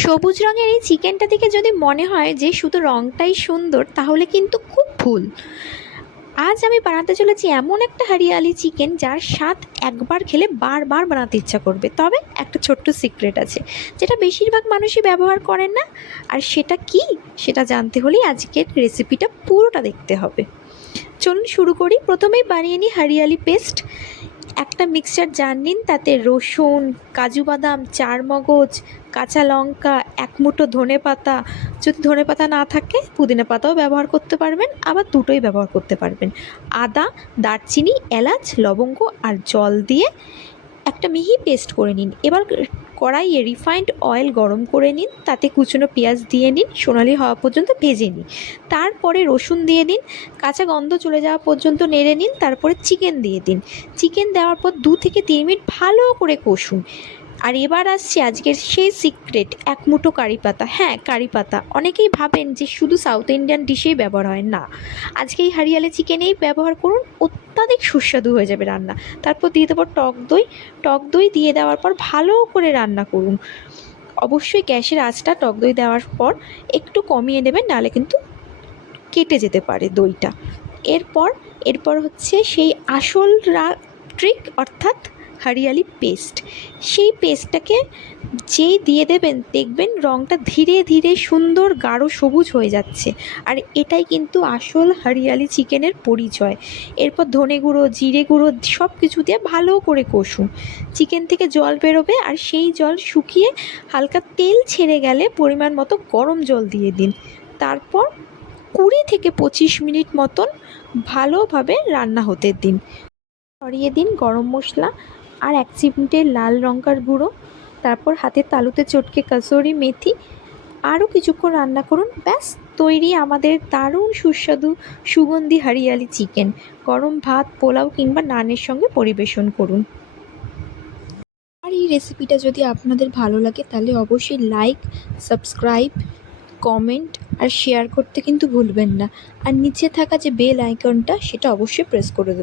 সবুজ রঙের এই চিকেনটা দেখে যদি মনে হয় যে শুধু রঙটাই সুন্দর, তাহলে কিন্তু খুব ভুল। আজ আমি বানাতে চলেছি এমন একটা হরিয়ালি চিকেন যার স্বাদ একবার খেলে বারবার বানাতে ইচ্ছা করবে। তবে একটা ছোট্ট সিক্রেট আছে, যেটা বেশিরভাগ মানুষই ব্যবহার করেন না। আর সেটা কি, সেটা জানতে হলেই আজকের রেসিপিটা পুরোটা দেখতে হবে। চলুন শুরু করি। প্রথমেই বানিয়ে নিই হরিয়ালি পেস্ট। একটা মিক্সচার জার নিন, তাতে রসুন, কাজু বাদাম, চারমগজ, কাঁচা লঙ্কা, এক মুঠো ধনেপাতা, যদি ধনেপাতা না থাকে পুদিনা পাতাও ব্যবহার করতে পারবেন, আবার দুটোই ব্যবহার করতে পারবেন, আদা, দারচিনি, এলাচ, লবঙ্গ আর জল দিয়ে একটা মিহি পেস্ট করে নিন। এবার কড়াইয়ে রিফাইন্ড অয়েল গরম করে নিন, তাতে কুচনো পেঁয়াজ দিয়ে নিন, সোনালি হওয়া পর্যন্ত ভেজে নিন। তারপরে রসুন দিয়ে দিন, কাঁচা গন্ধ চলে যাওয়া পর্যন্ত নেড়ে নিন। তারপরে চিকেন দিয়ে দিন। চিকেন দেওয়ার পর 2 থেকে 3 মিনিট ভালো করে কষুন। আর এবার আসছে আজকের সেই সিক্রেট, এক মুঠো কারি পাতা। হ্যাঁ, কারি পাতা। অনেকেই ভাবেন যে শুধু সাউথ ইন্ডিয়ান ডিশেই ব্যবহার হয়, না, আজকে এই হরিয়ালি চিকেনেই ব্যবহার করুন, অত্যাধিক সুস্বাদু হয়ে যাবে রান্না। তারপর দিয়ে দেবো টক দই। টক দই দিয়ে দেওয়ার পর ভালো করে রান্না করুন। অবশ্যই গ্যাসের আঁচটা টক দই দেওয়ার পর একটু কমিয়ে নেবেন, নাহলে কিন্তু কেটে যেতে পারে দইটা। এরপর হচ্ছে সেই আসল ট্রিক, অর্থাৎ হরিয়ালি পেস্ট। সেই পেস্টটাকে যেই দিয়ে দেবেন, দেখবেন রঙটা ধীরে ধীরে সুন্দর গাঢ় সবুজ হয়ে যাচ্ছে। আর এটাই কিন্তু আসল হরিয়ালি চিকেনের পরিচয়। এরপর ধনে গুঁড়ো, জিরে গুঁড়ো সব কিছু দিয়ে ভালো করে কষুন। চিকেন থেকে জল বেরোবে, আর সেই জল শুকিয়ে হালকা তেল ছেড়ে গেলে পরিমাণ মতো গরম জল দিয়ে দিন। তারপর 20 থেকে 25 মিনিট মতন ভালোভাবে রান্না হতে দিন। ছড়িয়ে দিন গরম মশলা আর 1 চিমটে লাল লঙ্কার গুঁড়ো। তারপর হাতের তালুতে চটকে কসুরি মেথি। আরও কিছুক্ষণ রান্না করুন। ব্যাস তৈরি আমাদের দারুণ সুস্বাদু সুগন্ধি হরিয়ালি চিকেন। গরম ভাত, পোলাও কিংবা নানের সঙ্গে পরিবেশন করুন। আর এই রেসিপিটা যদি আপনাদের ভালো লাগে, তাহলে অবশ্যই লাইক, সাবস্ক্রাইব, কমেন্ট আর শেয়ার করতে কিন্তু ভুলবেন না। আর নিচে থাকা যে বেল আইকনটা, সেটা অবশ্যই প্রেস করে দেবেন।